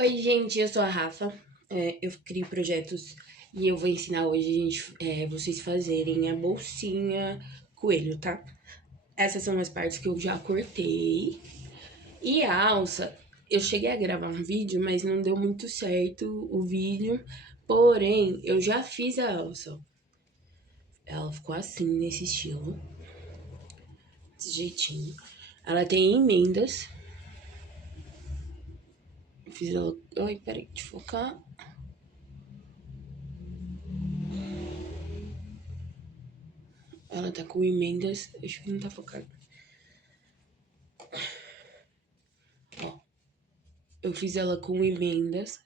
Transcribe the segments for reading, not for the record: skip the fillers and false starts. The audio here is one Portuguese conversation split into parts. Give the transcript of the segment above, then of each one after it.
Oi, gente, eu sou a Rafa. Eu crio projetos e eu vou ensinar hoje vocês fazerem a bolsinha coelho, tá? Essas são as partes que eu já cortei. E a alça, eu cheguei a gravar um vídeo, mas não deu muito certo o vídeo. Porém, eu já fiz a alça. Ela ficou assim, nesse estilo. Desse jeitinho. Ela tem emendas. Eu fiz ela... Ai, peraí, deixa eu focar. Ela tá com emendas. Acho que não tá focado. Ó, eu fiz ela com emendas.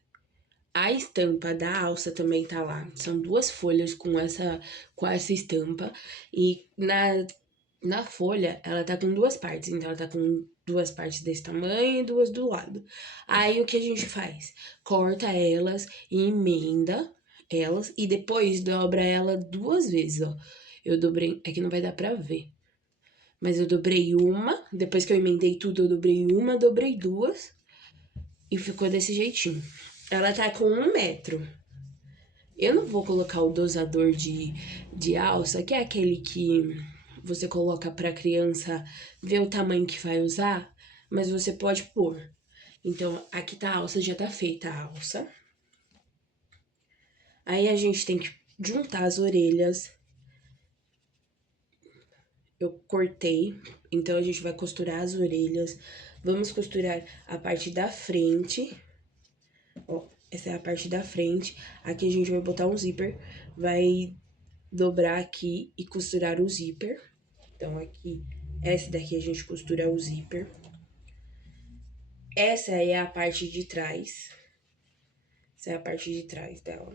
A estampa da alça também tá lá. São duas folhas com essa estampa. E na folha, ela tá com duas partes. Então, ela tá com duas partes desse tamanho e duas do lado. Aí, o que a gente faz? Corta elas e emenda elas. E depois dobra ela duas vezes, ó. Eu dobrei... É que não vai dar pra ver. Mas eu dobrei uma. Depois que eu emendei tudo, eu dobrei uma, dobrei duas. E ficou desse jeitinho. Ela tá com 1 metro. Eu não vou colocar o dosador de alça, que é aquele que você coloca pra criança ver o tamanho que vai usar, mas você pode pôr. Então, aqui tá a alça, já tá feita a alça. Aí a gente tem que juntar as orelhas. Eu cortei, então a gente vai costurar as orelhas. Vamos costurar a parte da frente. Ó, essa é a parte da frente. Aqui a gente vai botar um zíper, vai dobrar aqui e costurar o zíper. Então, aqui, essa daqui a gente costura o zíper. Essa é a parte de trás. Essa é a parte de trás dela.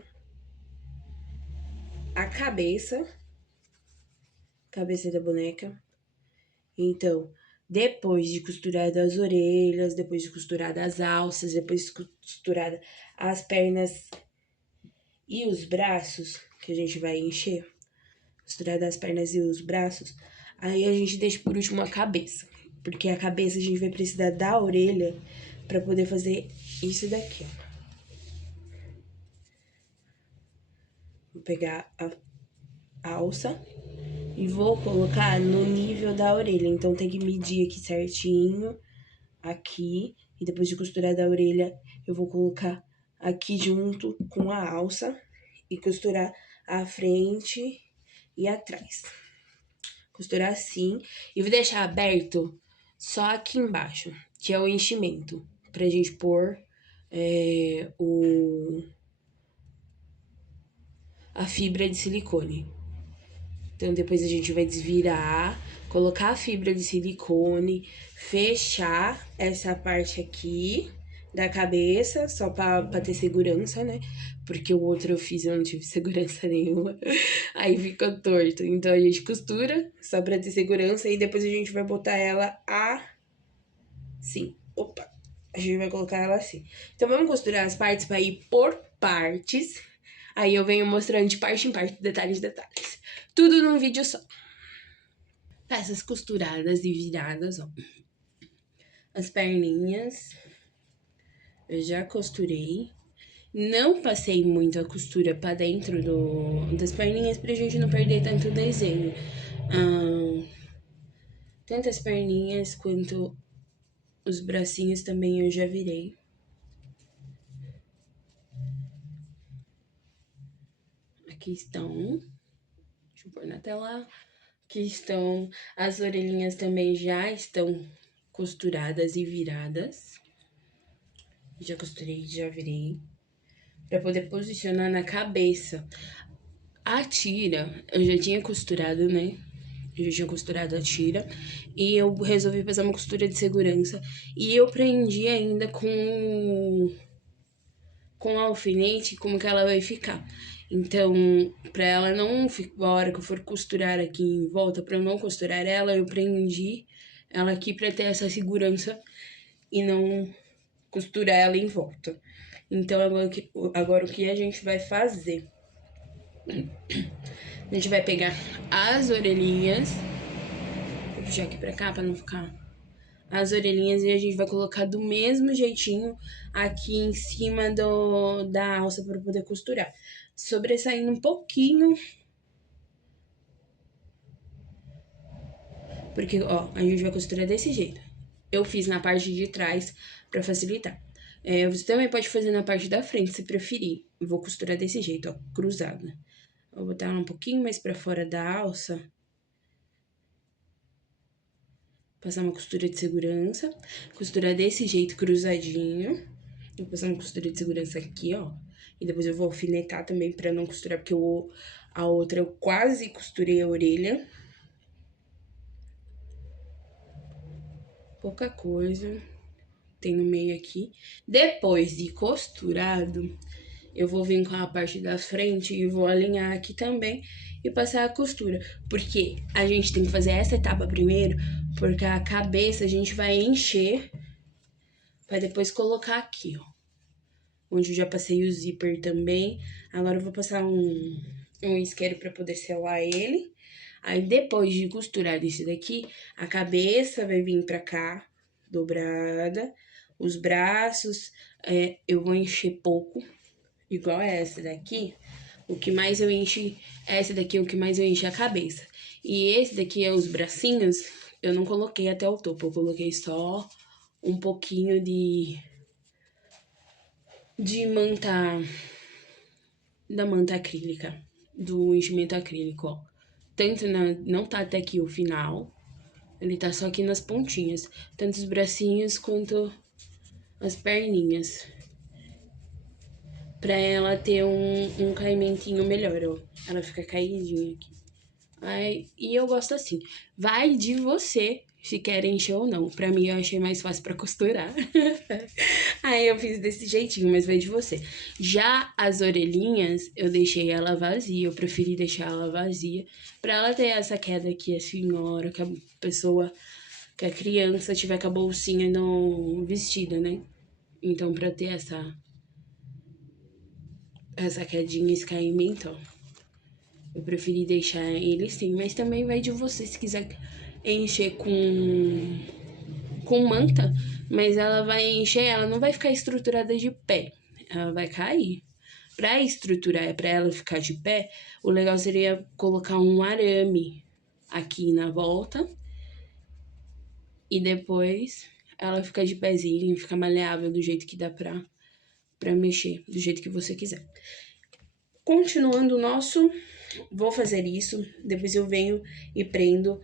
A cabeça da boneca. Então, depois de costurar as orelhas, depois de costurar as alças, depois de costurar as pernas e os braços, que a gente vai encher, costurar as pernas e os braços, aí a gente deixa por último a cabeça, porque a cabeça a gente vai precisar da orelha para poder fazer isso daqui, ó. Vou pegar a alça e vou colocar no nível da orelha, então tem que medir aqui certinho, aqui, e depois de costurar da orelha, eu vou colocar aqui junto com a alça e costurar a frente e atrás. Costurar assim e vou deixar aberto só aqui embaixo, que é o enchimento, pra gente pôr a fibra de silicone. Então, depois a gente vai desvirar, colocar a fibra de silicone, fechar essa parte aqui da cabeça, só pra ter segurança, né? Porque o outro eu fiz e eu não tive segurança nenhuma. Aí ficou torto. Então, a gente costura, só pra ter segurança, e depois a gente vai botar ela assim. Opa! A gente vai colocar ela assim. Então, vamos costurar as partes pra ir por partes. Aí eu venho mostrando de parte em parte, detalhes. Tudo num vídeo só. Peças costuradas e viradas, ó. As perninhas, eu já costurei. Não passei muito a costura pra dentro das perninhas pra gente não perder tanto o desenho. Tanto as perninhas quanto os bracinhos também eu já virei. Aqui estão. Deixa eu pôr na tela. Aqui estão. As orelhinhas também já estão costuradas e viradas. Já costurei, já virei. Pra poder posicionar na cabeça. A tira, eu já tinha costurado, né? Eu já tinha costurado a tira. E eu resolvi fazer uma costura de segurança. E eu prendi ainda com alfinete como que ela vai ficar. Então, pra ela não ficar, a hora que eu for costurar aqui em volta, pra eu não costurar ela, eu prendi ela aqui pra ter essa segurança e não costurar ela em volta. Então, agora o que a gente vai fazer? A gente vai pegar as orelhinhas, vou puxar aqui pra cá pra não ficar as orelhinhas e a gente vai colocar do mesmo jeitinho aqui em cima da alça para poder costurar. Sobressaindo um pouquinho, porque, ó, a gente vai costurar desse jeito. Eu fiz na parte de trás para facilitar. Você também pode fazer na parte da frente, se preferir. Eu vou costurar desse jeito, ó, cruzada. Vou botar ela um pouquinho mais para fora da alça. Passar uma costura de segurança. Costurar desse jeito, cruzadinho. Vou passar uma costura de segurança aqui, ó. E depois eu vou alfinetar também pra não costurar, porque a outra eu quase costurei a orelha. Pouca coisa. Tem no meio aqui. Depois de costurado, eu vou vir com a parte da frente e vou alinhar aqui também e passar a costura. Porque a gente tem que fazer essa etapa primeiro, porque a cabeça a gente vai encher pra depois colocar aqui, ó. Onde eu já passei o zíper também. Agora eu vou passar um isqueiro pra poder selar ele. Aí depois de costurar esse daqui, a cabeça vai vir pra cá, dobrada. Os braços, eu vou encher pouco, igual essa daqui. O que mais eu encho, essa daqui é o que mais eu encho a cabeça. E esse daqui é os bracinhos, eu não coloquei até o topo, eu coloquei só um pouquinho de da manta acrílica, do enchimento acrílico, ó. Tanto não tá até aqui o final, ele tá só aqui nas pontinhas, tanto os bracinhos quanto as perninhas. Pra ela ter um caimentinho melhor, ó. Ela fica caidinha aqui. E eu gosto assim. Vai de você se quer encher ou não. Pra mim, eu achei mais fácil pra costurar. Aí eu fiz desse jeitinho, mas vai de você. Já as orelhinhas, eu deixei ela vazia. Eu preferi deixar ela vazia. Pra ela ter essa queda aqui, assim, na hora que a pessoa, que a criança tiver com a bolsinha no vestido, né? Então, pra ter essa quedinha, esse caimento, ó. Eu preferi deixar ele sim, mas também vai de você se quiser encher com manta, mas ela vai encher, ela não vai ficar estruturada de pé, ela vai cair. Para estruturar, para ela ficar de pé, o legal seria colocar um arame aqui na volta e depois ela fica de pezinho, fica maleável do jeito que dá pra mexer, do jeito que você quiser. Continuando o nosso, vou fazer isso, depois eu venho e prendo.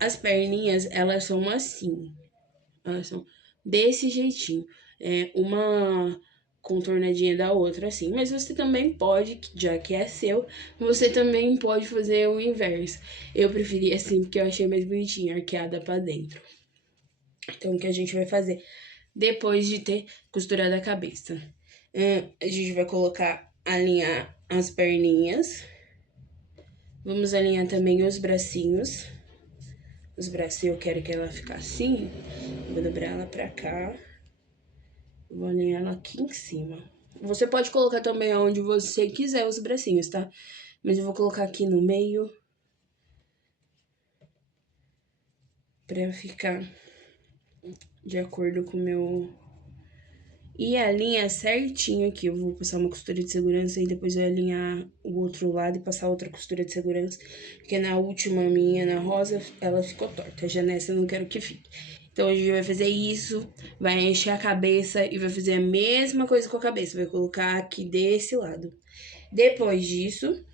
As perninhas, elas são assim, elas são desse jeitinho, uma contornadinha da outra assim, mas você também pode, já que é seu, você também pode fazer o inverso. Eu preferi assim porque eu achei mais bonitinho, arqueada pra dentro. Então, o que a gente vai fazer depois de ter costurado a cabeça? A gente vai colocar, alinhar as perninhas. Vamos alinhar também os bracinhos. Os bracinhos eu quero que ela fique assim. Vou dobrar ela pra cá. Vou alinhar ela aqui em cima. Você pode colocar também onde você quiser os bracinhos, tá? Mas eu vou colocar aqui no meio. Pra ficar de acordo com o meu... E alinha certinho aqui. Eu vou passar uma costura de segurança e depois eu alinhar o outro lado e passar outra costura de segurança. Porque na última minha, na rosa, ela ficou torta. Já nessa eu não quero que fique. Então a gente vai fazer isso, vai encher a cabeça e vai fazer a mesma coisa com a cabeça. Vai colocar aqui desse lado. Depois disso,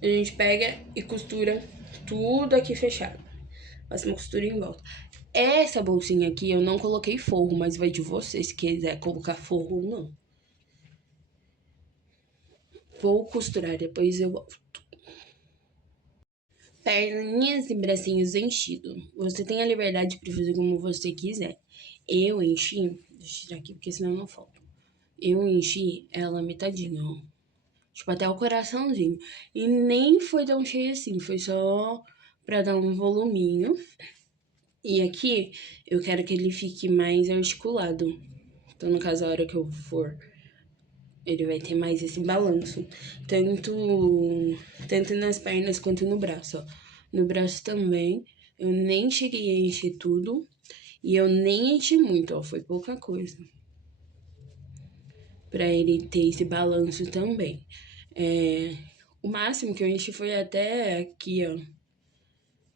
a gente pega e costura tudo aqui fechado. Passa uma costura em volta. Essa bolsinha aqui eu não coloquei forro, mas vai de você se quiser colocar forro ou não. Vou costurar, depois eu volto. Perninhas e bracinhos enchidos. Você tem a liberdade para fazer como você quiser. Eu enchi, deixa eu tirar aqui porque senão não falta. Eu enchi ela metadinha, ó. Tipo, até o coraçãozinho. E nem foi tão cheio assim, foi só pra dar um voluminho. E aqui, eu quero que ele fique mais articulado. Então, no caso, a hora que eu for, ele vai ter mais esse balanço. Tanto nas pernas quanto no braço, ó. No braço também, Eu nem cheguei a encher tudo e eu nem enchi muito, ó, foi pouca coisa. Pra ele ter esse balanço também. O máximo que eu enchi foi até aqui, ó,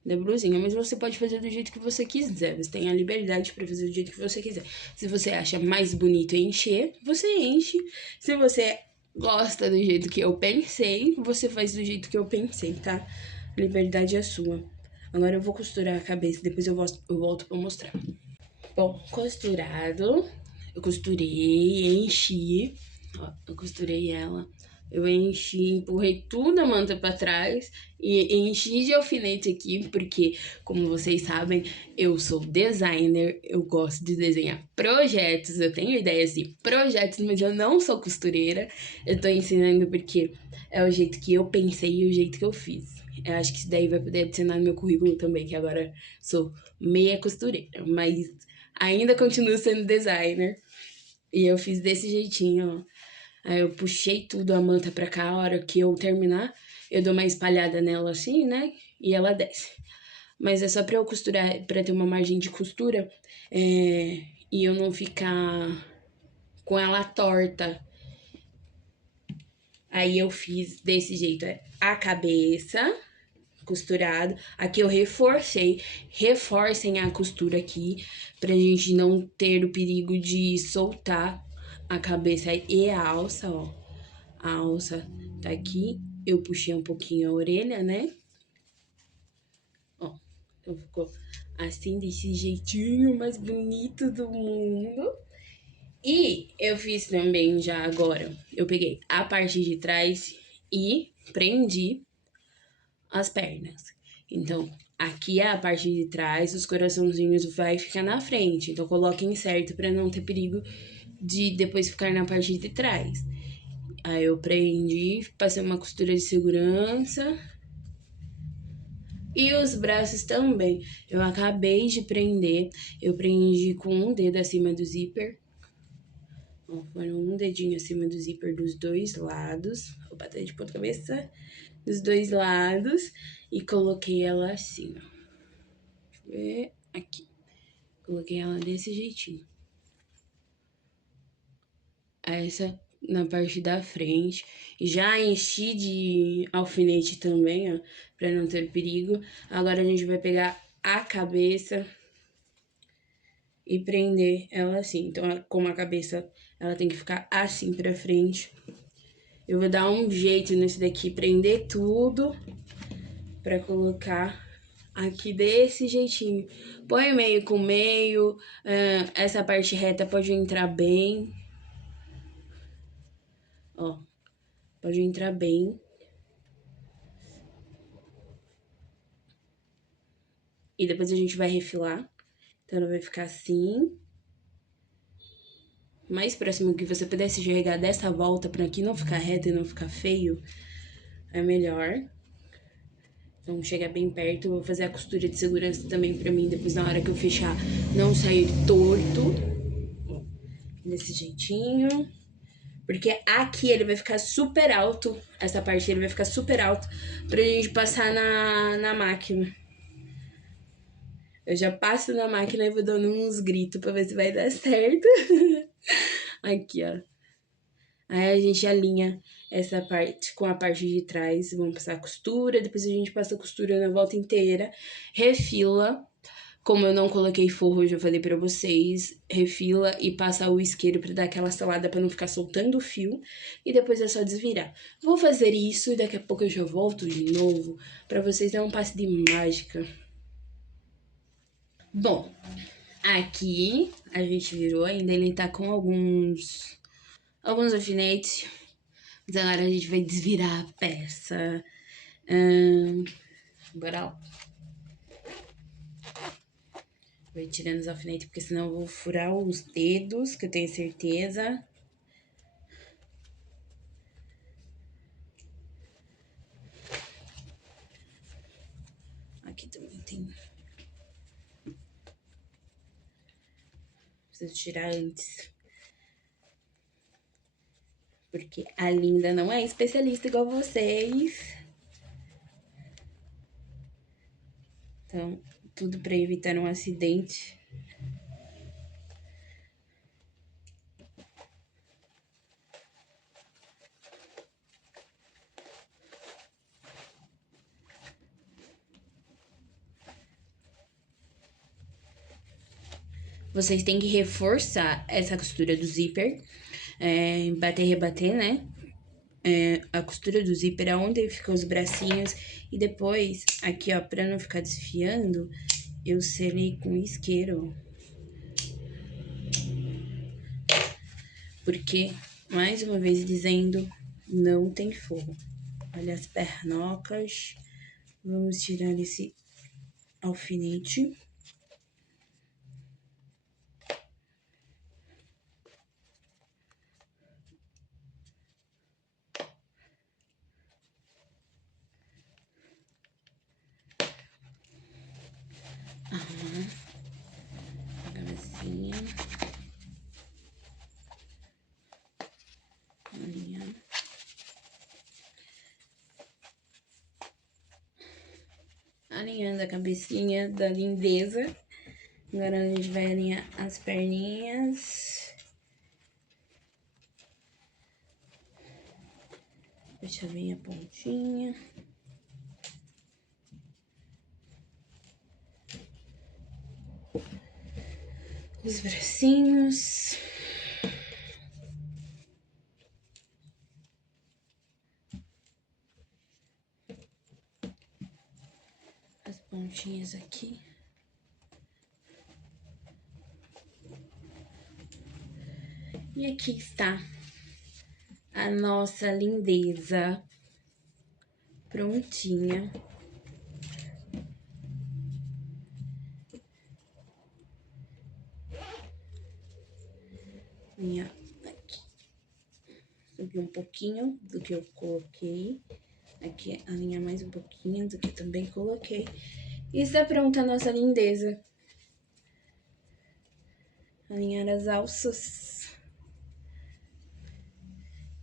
da blusinha, mas você pode fazer do jeito que você quiser. Você tem a liberdade pra fazer do jeito que você quiser. Se você acha mais bonito encher, você enche. Se você gosta do jeito que eu pensei, você faz do jeito que eu pensei, tá? A liberdade é sua. Agora eu vou costurar a cabeça, depois eu volto pra mostrar. Bom, costurado, eu costurei, enchi, ó, eu costurei ela. Eu enchi, empurrei tudo a manta pra trás e enchi de alfinete aqui, porque, como vocês sabem, eu sou designer, eu gosto de desenhar projetos, eu tenho ideias de projetos, mas eu não sou costureira. Eu tô ensinando porque é o jeito que eu pensei e o jeito que eu fiz. Eu acho que isso daí vai poder adicionar no meu currículo também, que agora sou meia costureira, mas ainda continuo sendo designer. E eu fiz desse jeitinho, ó. Aí eu puxei tudo a manta pra cá, a hora que eu terminar, eu dou uma espalhada nela assim, né? E ela desce. Mas é só pra eu costurar, pra ter uma margem de costura, e eu não ficar com ela torta. Aí eu fiz desse jeito, a cabeça costurado. Aqui eu reforcei, reforcem a costura aqui pra gente não ter o perigo de soltar a cabeça e a alça, ó. A alça tá aqui, eu puxei um pouquinho a orelha, né? Ó, então ficou assim, desse jeitinho mais bonito do mundo. E eu fiz também já agora, eu peguei a parte de trás e prendi as pernas. Então, aqui é a parte de trás, os coraçãozinhos vai ficar na frente. Então, coloquem certo para não ter perigo de depois ficar na parte de trás. Aí eu prendi, passei uma costura de segurança. E os braços também. Eu acabei de prender. Eu prendi com um dedo acima do zíper. Ó, foram um dedinho acima do zíper dos dois lados. Vou bater de ponta cabeça. Dos dois lados. E coloquei ela assim, ó. Ver aqui. Coloquei ela desse jeitinho. Essa na parte da frente. Já enchi de alfinete também, ó, pra não ter perigo. Agora a gente vai pegar a cabeça e prender ela assim. Então, como a cabeça, ela tem que ficar assim pra frente. Eu vou dar um jeito nesse daqui, prender tudo pra colocar aqui desse jeitinho. Põe meio com meio, essa parte reta pode entrar bem. Ó, pode entrar bem. E depois a gente vai refilar. Então, ela vai ficar assim. Mais próximo que você pudesse enxergar dessa volta pra aqui não ficar reto e não ficar feio, é melhor. Então, chega bem perto. Eu vou fazer a costura de segurança também pra mim, depois na hora que eu fechar, não sair torto. Desse jeitinho. Porque aqui ele vai ficar super alto. Essa parte ele vai ficar super alto pra gente passar na máquina. Eu já passo na máquina e vou dando uns gritos pra ver se vai dar certo. Aqui, ó. Aí a gente alinha essa parte com a parte de trás. Vamos passar a costura. Depois a gente passa a costura na volta inteira. Refila. Como eu não coloquei forro, eu já falei pra vocês, refila e passa o isqueiro pra dar aquela selada pra não ficar soltando o fio. E depois é só desvirar. Vou fazer isso e daqui a pouco eu já volto de novo pra vocês dar um passe de mágica. Bom, aqui a gente virou, ainda ele tá com alguns alfinetes. Mas agora a gente vai desvirar a peça. Bora lá. Vou ir tirando os alfinetes, porque senão eu vou furar os dedos, que eu tenho certeza. Aqui também tem. Preciso tirar antes. Porque a Linda não é especialista igual vocês. Então, tudo para evitar um acidente. Vocês têm que reforçar essa costura do zíper, bater e rebater, né? A costura do zíper é onde ficam os bracinhos. E depois, aqui, ó, pra não ficar desfiando, eu selei com isqueiro. Porque, mais uma vez dizendo, não tem forro. Olha as pernocas. Vamos tirar esse alfinete. A cabecinha. Alinhando a cabecinha da lindeza. Agora a gente vai alinhar as perninhas. Deixa bem a pontinha. Os bracinhos. As pontinhas aqui. E aqui está a nossa lindeza prontinha. Minha aqui. Subi um pouquinho do que eu coloquei. Aqui, alinhar mais um pouquinho do que também coloquei. E está pronta a nossa lindeza. Alinhar as alças.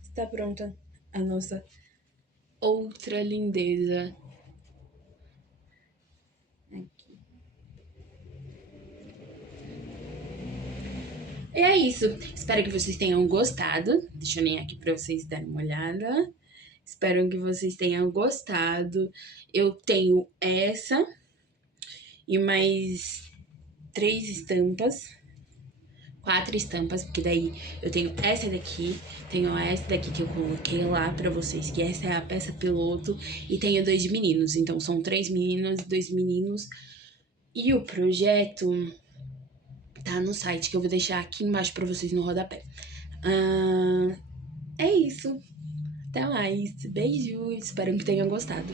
Está pronta a nossa outra lindeza. Aqui. E é isso. Espero que vocês tenham gostado. Deixa eu alinhar aqui pra vocês darem uma olhada. Espero que vocês tenham gostado. Eu tenho essa e mais 3 estampas. 4 estampas, porque daí eu tenho essa daqui, tenho essa daqui que eu coloquei lá pra vocês, que essa é a peça piloto, e tenho 2 de meninos, então são 3 meninas e 2 meninos. E o projeto tá no site, que eu vou deixar aqui embaixo pra vocês no rodapé. É isso. Até mais. Beijo. Espero que tenham gostado.